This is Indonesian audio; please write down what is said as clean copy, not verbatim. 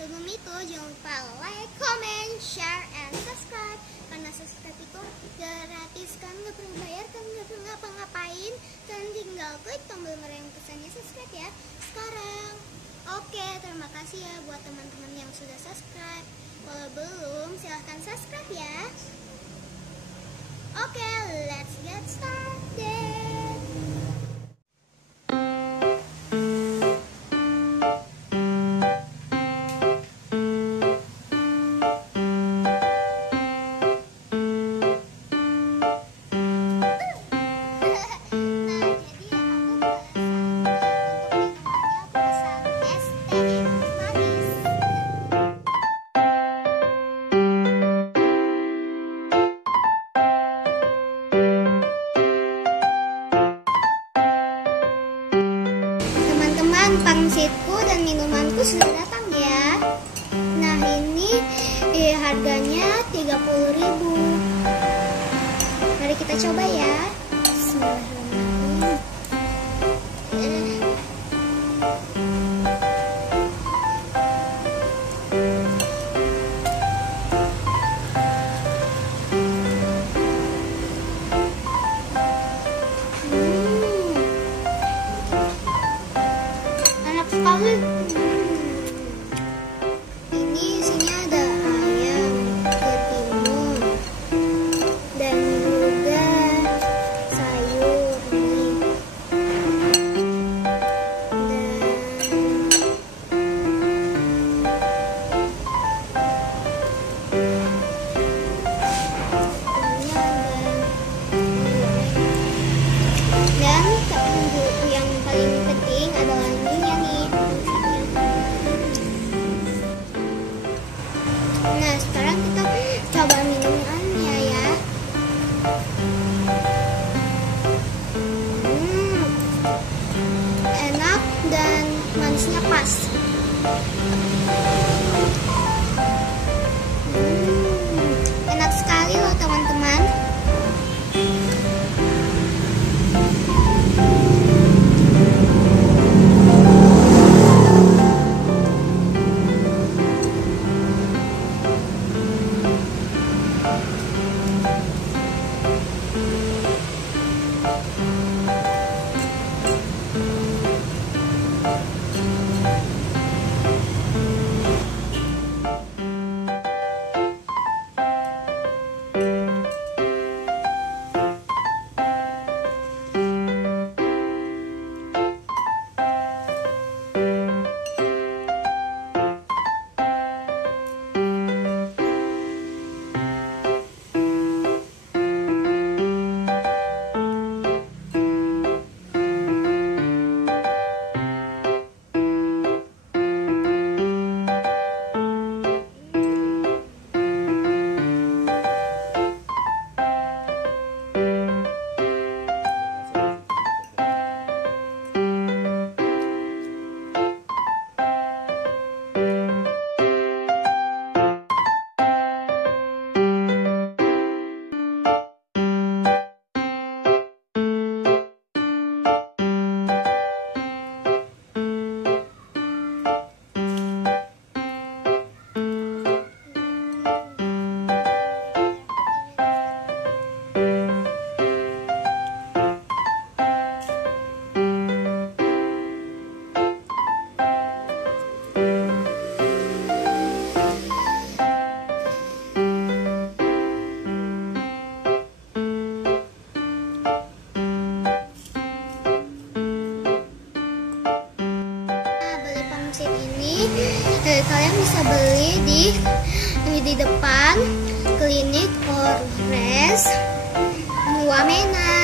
Sebelum itu jangan lupa like, comment, share, and subscribe. Karena subscribe itu gratis kan, nggak perlu bayar kan, nggak perlu ngapa-ngapain kan, tinggal klik tombol merah yang pesannya subscribe ya sekarang. Oke, terima kasih ya buat teman-teman yang sudah subscribe. Kalau belum silahkan subscribe ya. Oke, let's get started. Pangsitku dan minumanku sudah datang ya. Nah ini harganya 30.000. Mari kita coba ya. Ini isinya ada ayam, ketimun, dan juga sayur nih. Dan yang paling penting adalah ininya nih. Nah, sekarang kita coba minumannya ya. Enak dan manisnya pas. Enak sekali loh teman-teman. Kalian bisa beli di depan klinik Polres Wamena.